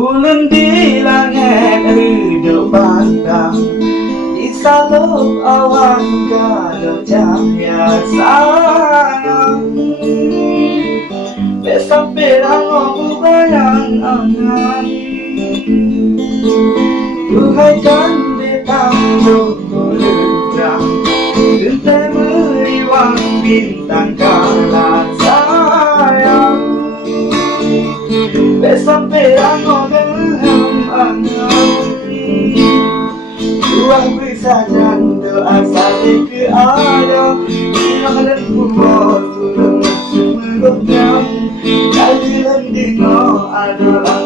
Bulan di langit redup pandang, di salub awan gada cahaya sayang. Besok berang bayang angan, duhaikan betang berang, gentai meriwang bintang kala sayang. Besok berang angan, ruang bersajan doa sampai ke ada, hilang dan kubur turun semerup jam. Kalian dino adalah